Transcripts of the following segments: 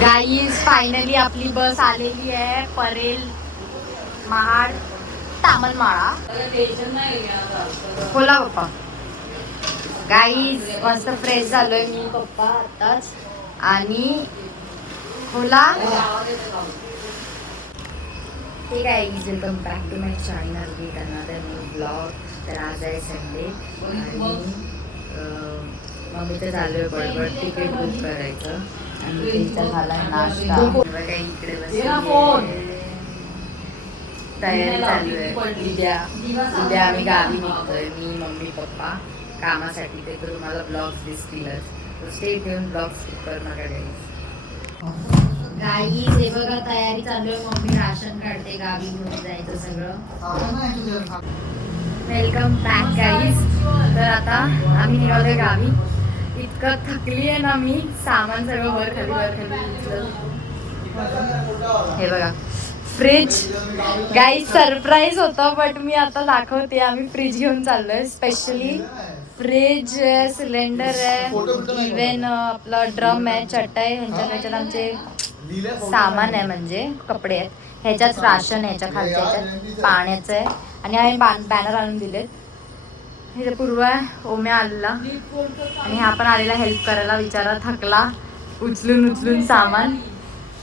Guys finally आपली बस आलेली आहे. परेल महाड तामनमाळा. बोला पप्पा. गाईज मस्त फ्रेश झालोय मी पप्पा आताच. आणि बोला ठीक आहे. Welcome back to my channel with another new blog. तर आज आहे संडे आणि मम्मीचं झालं बडबड तिकीट बुक करायचं आणि तिचा झाला नाश्ता. बघा इकडे बस तयारी चालू आहे. उद्या आम्ही गावी निघतोय मी मम्मी पप्पा कामासाठी. ते तर तुम्हाला ब्लॉग्स दिसतीलच. Stay tune. ब्लॉग स्किप करू नका गाईज. हे बघा तयारी चालू आहे. मम्मी राशन काढते गावी घेऊन जायचं सगळं. Welcome back guys. तर आता आम्ही निघालोय गावी. इतकं थकली आहे ना मी. सामान सगळं वर खाली हे बघा फ्रीज. गाईज सरप्राईज होतं बट मी आता दाखवते. आम्ही फ्रीज घेऊन चाललोय. स्पेशली फ्रीज, सिलेंडर आहे, इव्हन आपला ड्रम आहे, चट्टा आहे. ह्याच्यात आमचे सामान आहे म्हणजे कपडे आहेत. ह्याच्यात राशन, ह्याच्या खालच्या ह्याच्यात पाण्याचं आहे. आणि आम्ही बॅनर आणून दिलेत. हे पूर्व आहे, ओम्या आलेला आणि हा पण आलेला हेल्प करायला. विचारा थकला उचलून सामान.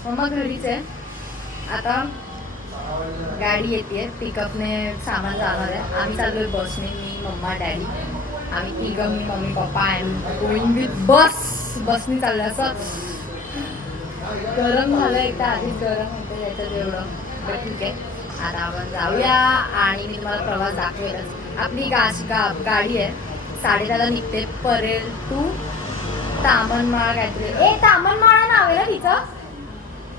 मम्मा घरीच आहे. आता गाडी येते पिकअपने सामान जाणार आहे. आम्ही चाललोय बसने. मी मम्मा डॅडी आम्ही तिघं. मी mummy papa and going with बसने चाललं. असं गरम झालं एकदा. आधीच गरम होतं त्याच्यात एवढं. पण ठीक आहे. आता आपण जाऊया आणि मी तुम्हाला प्रवास दाखवेलच. आपली गाडी आहे 10:30 निघते. परेल टू तामनमाळा काहीतरी. तामनमाळा नाव आहे ना तिचं.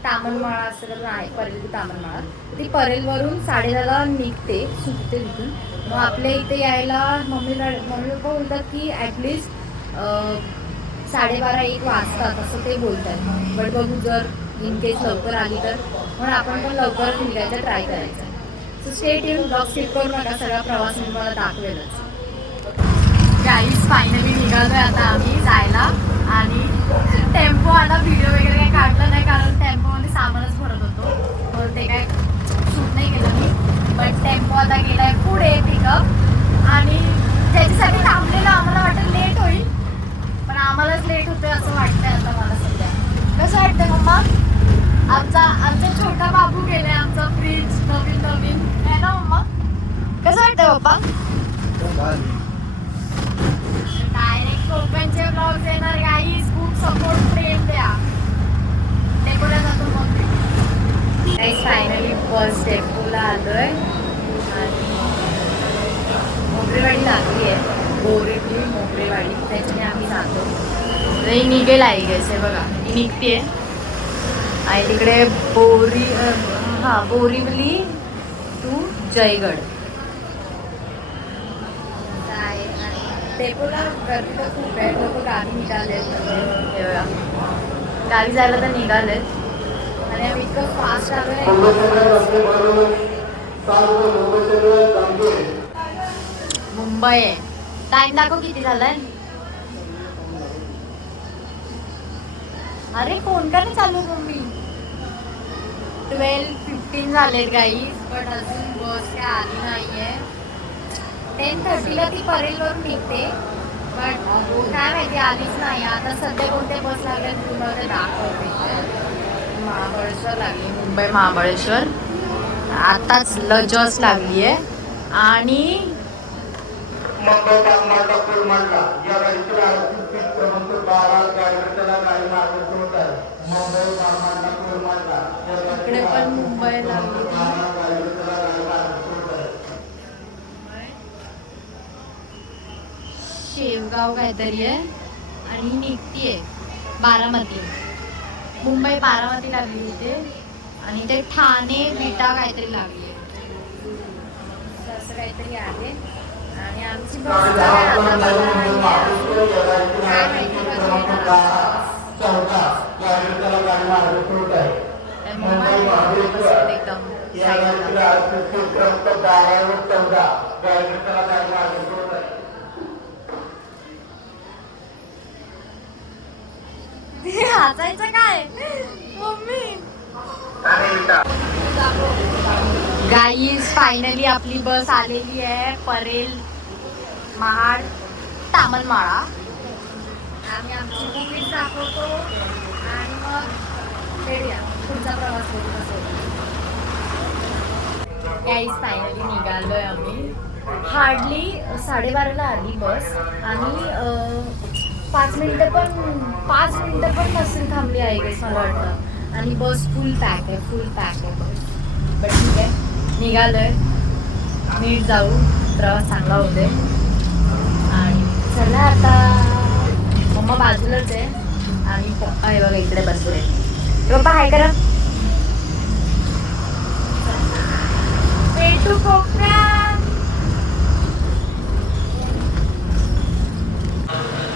तामनमाळा असं तर नाही. परेल टू तामनमाळा. ती परेलवरून 10:30 निघते, सुटते तिथून. मग आपल्या इथे यायला मम्मी पप्पा बोलतात की ॲटलिस्ट 12:30-1 वाजतात असं ते बोलतात. बट बघू जर इन केस लवकर आली तर मग आपण पण लवकरच निघायचं ट्राय करायचं. So stay tune. ब्लॉग स्किप करू नका. सगळा प्रवास मी तुम्हाला दाखवेलच. गाईज फायनली निघालोय आता आम्ही जायला. आणि टेम्पो आता व्हिडिओ वगैरे काही काढलं नाही कारण टेम्पोमध्ये सामानच भरत होतो. तर ते काय शूट नाही केलं मी. बट टेम्पो आता गेलाय पुढे पिकअप. आणि त्याच्यासाठी थांबलेलं आम्हाला वाटतं लेट होईल. पण आम्हालाच लेट होतोय असं वाटतंय आता मला सध्या. कसं वाटतंय मम्मा? आमचा छोटा बाबू गेलाय. आमचा फ्रीज नवीन आहे ना मम्मा. कसं वाटतंय पप्पा? डायरेक्ट कोकणचे ब्लॉग्स येणार गाईज. खूप सपोर्ट प्रेम द्या. डेपोला जातो मग गाईज. फायनली बस डेपोला आलोय आणि मोगरेवाडी लागली आहे. बोरेवली मोगरेवाडी त्याच्याने आम्ही जातो. ही निघेल आहे गेस. हे बघा ही निघते आणि तिकडे बोरिवली टू जयगड. डेपोला गर्दी तर खूप आहे. लोक गावी निघालेत. म्हणजे गावी जायला तर निघालेत. आणि आम्ही इतकं फास्ट आलो आहे. मुंबई आहे. टाइम दाखव किती झालाय. अरे फोन का नाही चालू मम्मी. 12:15 झालेत गाईज. बट अजून बस काय आली नाहीये. 10:30ला ती परेलवरून निघते. बट काय माहिती आलीच नाही. आता सध्या कोणते बस लागले तुम्हाला दाखवते. महाबळेश्वर लागली. मुंबई महाबळेश्वर आताच जस्ट लागली आहे. आणि मुंबई कामाला पूल मांडला. या गाडीची सीट क्रमांक 12 गाडीला गाडी मार्ग सुरू आहे. मुंबई कामाला पूल मांडला. इकडे पण मुंबई लागली. शेवगाव काहीतरी आहे आणि निघतीये बारामती. मुंबई बारामती लागली इथे. आणि ते ठाणे विटा काहीतरी लागली आहे. असं काहीतरी आहे. आणि आमची बस आता हसायचं काय मम्मी. गाईज फायनली आपली बस आलेली आहे परेल महाड तामनमाळा. आम्ही आमची मूवीज दाखवतो आणि मग भेटूया पुढचा प्रवास करू कसं होता. गाईज फायनली निघालोय आम्ही. हार्डली 12:30ला आली बस आणि 5 मिनिटं पण नसेल थांबली आहे गेस मला वाटतं. आणि बस फुल पॅक आहे बस. बट ठीक आहे निघालोय. नीट जाऊ प्रवास चांगला होते. आणि चला आता मम्मा बाजूलाच आहे आणि पप्पा हे बघा इकडे बसले. पप्पा हाय करा. पेटू कोपऱ्या.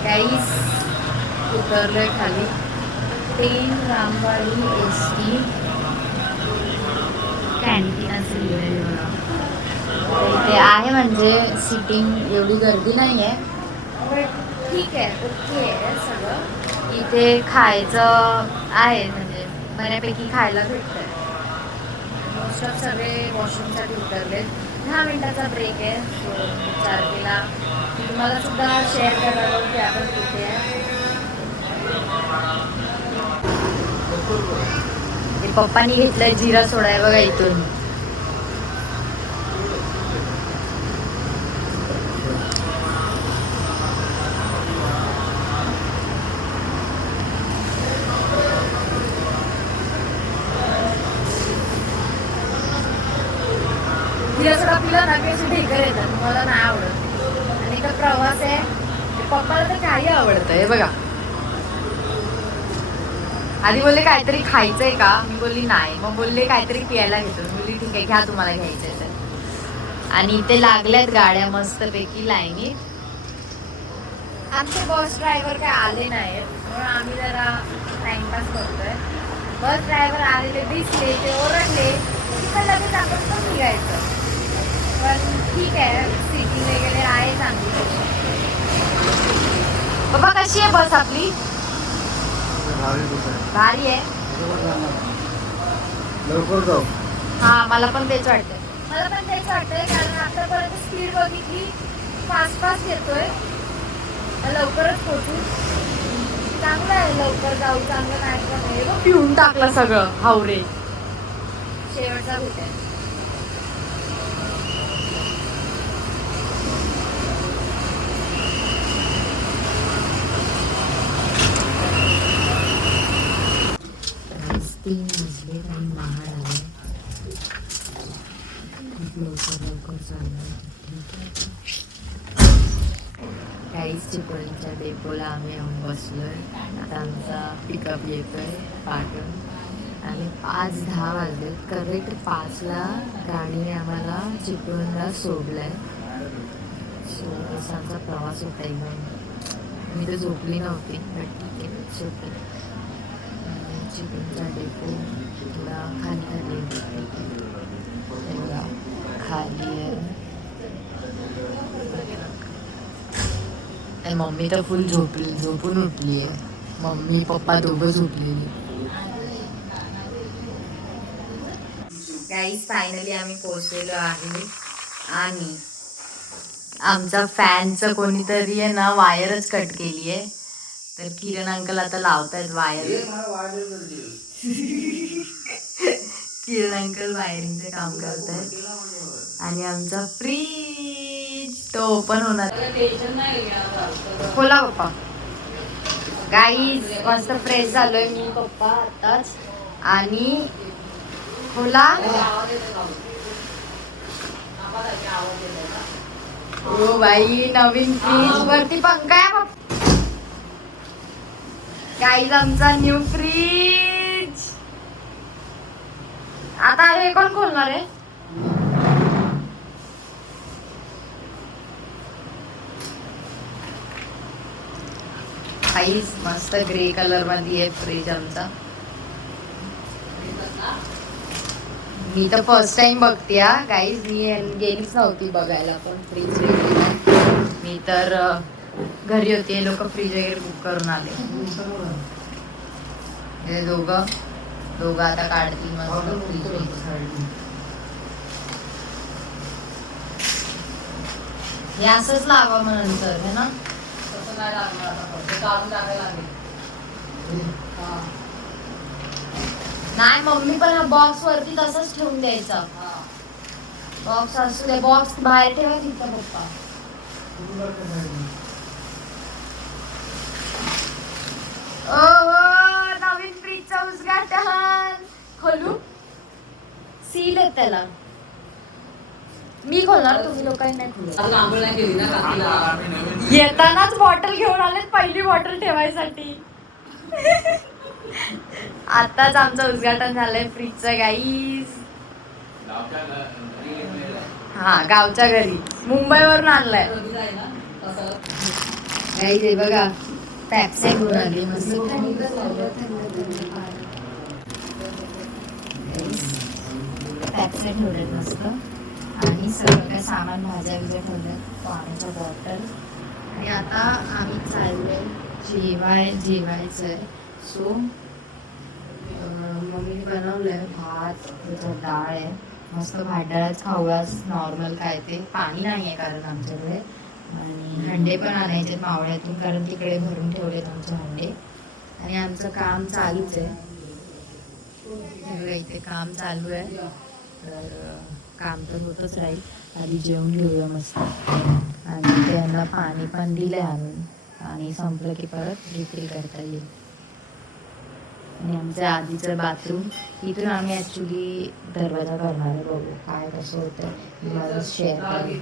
गाईस उतरलोय खाली. 10 रामवाडी SD कॅन्टीन असं लिहिलंय बघा. इथे आहे म्हणजे सिटिंग एवढी गर्दी नाही आहे बट ठीक आहे ओके आहे सगळं. इथे खायचं आहे म्हणजे बऱ्यापैकी खायला भेटतंय. मोस्ट ऑफ सगळे वॉशरूमसाठी उतरले. 10 मिनिटाचा ब्रेक आहे. सो विचार केला की तुम्हाला सुद्धा शेअर करावं की आपण कुठे आहे. ते पप्पांनी घेतलंय जिरा सोडा आहे बघा इथून. जिरा सोडा पिला ना की असे ढेकर येतात. मला नाही आवडत. आणि का प्रवास आहे पप्पाला तर काही आवडतं हे बघा. आधी बोलले काहीतरी खायचंय का मी बोलली नाही. मग बोलले काहीतरी प्यायला घेतो. मी बोलली ठीक आहे घ्या तुम्हाला घ्यायचंय तर. आणि इथे लागल्यात गाड्या मस्तपैकी लाईनीत. आमचे बस ड्रायव्हर काय आले नाहीत म्हणून आम्ही जरा टाइमपास करतोय. बस ड्रायव्हर आलेले दिसले ते ओरडले की पण लगेच आपण पण निघायचं. पण ठीक आहे सिटी वगैरे आहे चांगली. बाबा कशी आहे बस आपली. भारी आहे. लवकर जाऊ. हा मला पण तेच वाटतंय कारण आतापर्यंत स्पीड बघितली फास्ट येतोय. लवकरच पोहोचू. चांगलं आहे लवकर जाऊ. चांगलं नाही का नाही पिऊन टाकलं सगळं हावरे. शेवटचा भेट आहे. तीन वाजले आणि महाड आले. खूप लवकर चाललं. काहीच चिपळीच्या डेपोला आम्ही येऊन बसलोय. आता आमचा पिकअप येतोय पाटण. आणि 5:10 वाजलेत. करेक्ट 5ला गाडीने आम्हाला चिपळूणला सोडलंय. सो असा आमचा प्रवास होता एकदम. मी तर झोपली नव्हती बट ठीक आहे झोपली. चिपळूणचा डेपो थोडा खाली आहे. आणि मम्मी तर फुल झोपून उठली आहे. मम्मी पप्पा दोघं झोपलेली. गाईज फायनली आम्ही पोहोचलेलो आहे. आणि आमचा फॅनचं कोणीतरी आहे ना वायरच कट केली आहे. तर किरण अंकल आता लावतायत वायर. किरण अंकल वायरिंगचं काम करतायत. आणि आमचा फ्रीज तो ओपन होणार. खोला पप्पा. गाईज मस्त फ्रेश झालोय मी पप्पा आताच. आणि खोला. हो बाई नवीन फ्रीज वरती पंखा आहे. गाईज आमचा न्यू फ्रीज. आता हे कोण खोलणार आहे. गाईज मस्त ग्रे कलर मध्ये आहे फ्रीज आमचा. मी तर फर्स्ट टाइम बघते हा गाईज. मी गेलीच नव्हती बघायला पण फ्रीज वगैरे. मी तर घरी होती. लोक फ्रीज वगैरे बुक करून आले. हे दोघं आता काढतील मस्त फ्रीज. हे असंच लावा मग नंतर है ना. तसं नाही लागणार आता फक्त काढून टाकायला लागेल. हा. नाही मम्मी पण हा बॉक्स वरती तसंच ठेवून द्यायचा. बॉक्स असू दे, बॉक्स बाहेर ठेवा तिथं पप्पा. नवीन फ्रीजचं उद्घाटन खोलू. सील आहे त्याला. मी खोलणार, तुम्ही लोकांनी नाही खोलणार. अजून आंघोळ नाही केली ना काकीला. येतानाच बॉटल घेऊन आलेत, पहिली बॉटल ठेवायसाठी. आताच आमचं उद्घाटन झालंय फ्रीजचं गाईज. हा गावच्या घरी, मुंबईवरून आणलाय गाईज. हे बघा पॅप्सी घेऊन आली मस्त. पॅप्सी ठेवलेत मस्त आणि सगळं काय सामान भाज्या बिज्या ठेवल्यात, पाण्याच्या बॉटल. आणि आता आम्ही चाललोय जेवायचंय. सो मम्मीने बनवलंय भात, डाळ आहे मस्त. भात खाऊयाच नॉर्मल काय ते. पाणी नाही आहे कारण आमच्याकडे. आणि हंडे पण आणायचे मावळ्यातून कारण तिकडे भरून ठेवलेत आमचे हंडे. आणि आमचं काम चालूच आहे, सगळं इथे काम चालू आहे. तर काम तर होतच राहील. आधी जेवून घेऊया मस्त. आणि त्यांना पाणी पण दिलंय आणून. पाणी संपलं की परत रिफिल करता येईल. आणि आमचं आधीचं बाथरूम इथून आम्ही ॲक्च्युली दरवाजा करणार आहे. बघू काय कसं होतं मला शेअर करेल.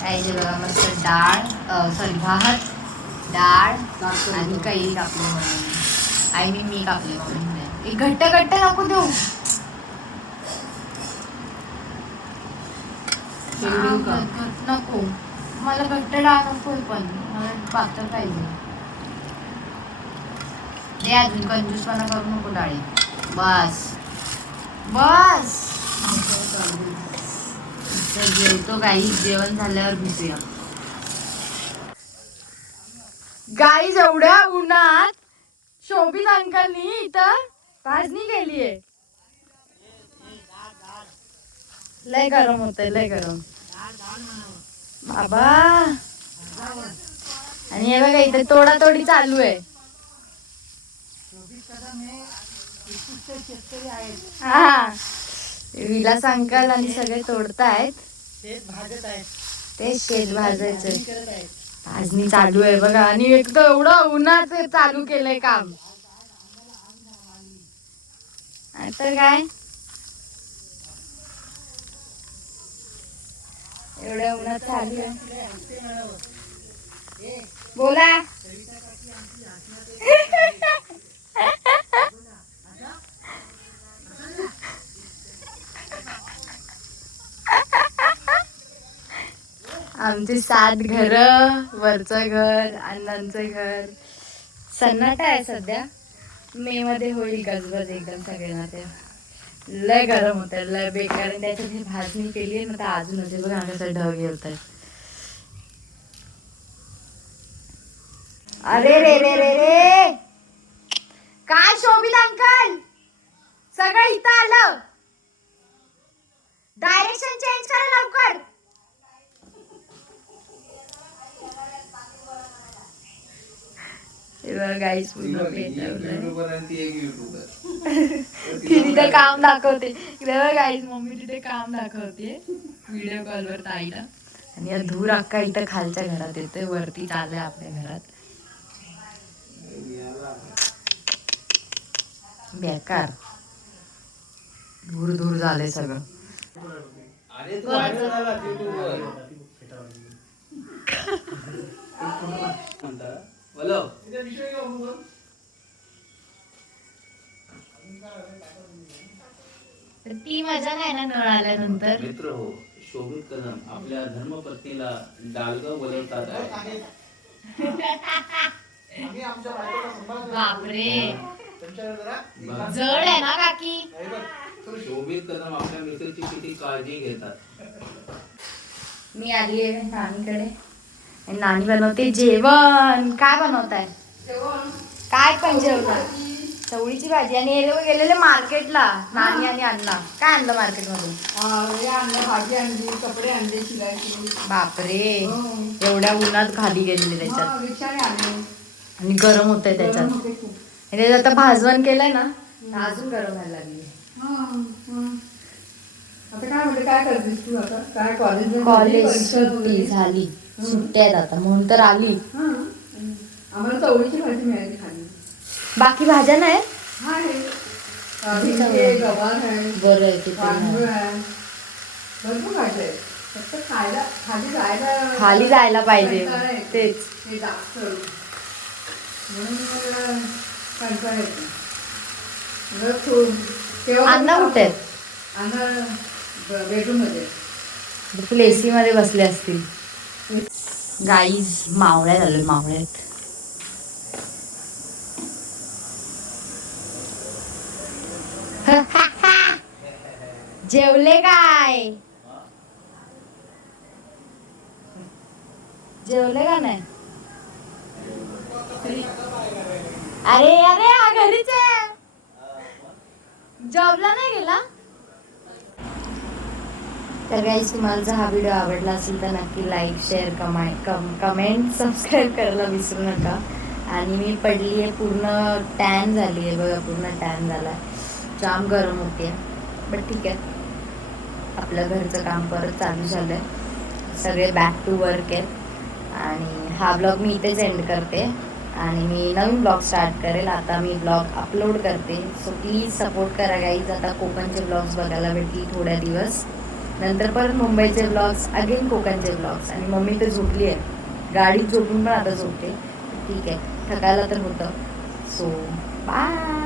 काय बघा मस्त डाळ, सॉरी भात, डाळ आणि कैरी कापली म्हणून. आई मी कापली म्हणून. घट्ट घट्ट नको देऊ. नको मला घट्ट डाळ नको, पण मला पातळ पाहिजे. दे अजून, कंजूसपणा करू नको डाळी. बस बस जेवतो काही. जेवण झाल्यावर भेटूया गाईज. एवढ्या उन्हात शोभित अंकलनी इथं भाजणी केलीये. लय गरम होतंय, लय गरम बाबा. आणि हे बघा इथे तोडातोडी चालू आहे. हा विलास अंकल आणि सगळे तोडतायत. ते शेत भाजायचं भाजणी चालू आहे बघा. आणि एक तर एवढं उन्हाचं चालू केलंय काम. तर काय एवढ्या उन्हात चालू आहे. बोला. आमची 7 घर, वरचं घर, अण्णांचं घर. सन्नाटा आहे सध्या. मे मध्ये होईल गजबज एकदम सगळ्यांना. ते लय गरम होत, लय बेकार. त्याच्यात ही भाजणी केली आहे ना तर अजूनच बघा कसं ढग येत आहे. अरे रे रे रे रे काय शोभित अंकल, सगळं इथं आलं. डायरेक्शन चेंज करा लवकर. गाईस तिथे काम दाखवते. गाईस मम्मी तिथे काम दाखवते व्हिडिओ कॉलवर ताईला. आणि या धूर अक्का इथं खालच्या घरात येते, वरती चाललंय आपल्या घरात. बेकार धूर धूर झालंय सगळं. ती मजा नाही ना नळ आल्यानंतर. मित्र हो, शोभित कदम आपल्या धर्मपत्नीला डालगाव बोलवतात आहे. बापरे जड आहे ना काकी. शोभित कदम आपल्या मित्राची किती काळजी घेतात. मी आली आहे नानीकडे. आणि नानी बनवते जेवण. काय बनवताय? काय पण जेवणार? चवळीची भाजी. आणि हे लोक गेलेले मार्केटला, नानी आणि अण्णा. काय आणलं मार्केटमधून? भाजी आणली, कपडे आणले शिलाईचे. बापरे, एवढ्या उन्हात खाली गेलेले त्याच्यात. रिक्षाने आणले. आणि गरम होतंय त्याच्यात. गरम होते खूप. आणि त्याच्यात आता भाजवण केलंय ना, अजून गरम व्हायला लागली. आता काय म्हणते, काय करतेस तू आता? काय कॉलेज सुट्टी झाली, सुट्ट्या आहेत आता म्हणून तर आली. आम्हाला चवळीची भाजी मिळाली खाली. बाकी भाज्या नाही. गवार आहे, बरं आहे ते तांदूळ तरी. आहे, भरपूर भाज्या आहेत. फक्त खायला खाली जायला पाहिजे कंटाळा येतो. तेच. ते जास्त म्हणून मग कंटाळा येतो. अण्णा कुठे आहेत? अण्णा बेडरूम मध्ये. फुल एसी मध्ये बसले असतील. गाईज मावळ्या झालो, मावळ्यात. जेवले काय? जेवले का नाही? अरे अरे हा घरीच आहे. जॉबला नाही गेला? तर गाईज तुम्हाला जर हा व्हिडिओ आवडला असेल तर नक्की लाईक, शेअर, कमेंट, सबस्क्राईब करायला विसरू नका. आणि मी पडली आहे, पूर्ण टॅन झाली आहे बघा, पूर्ण टॅन झाला आहे. जाम गरम होते, बट ठीक आहे. आपलं घरचं काम परत चालू झालं आहे, सगळे बॅक टू वर्क आहेत. आणि हा ब्लॉग मी इथेच एंड करते आणि मी नवीन ब्लॉग स्टार्ट करेल. आता मी ब्लॉग अपलोड करते, सो प्लीज सपोर्ट करा गाईज. आता कोकणचे ब्लॉग्स बघायला भेटतील थोड्या दिवस नंतर, परत मुंबईचे ब्लॉग्स, अगेन कोकणचे ब्लॉग्स. आणि मम्मी तर झोपली आहे, गाडीत झोपून पण आता झोपते. ठीक आहे, थकायला तर होतं. So bye.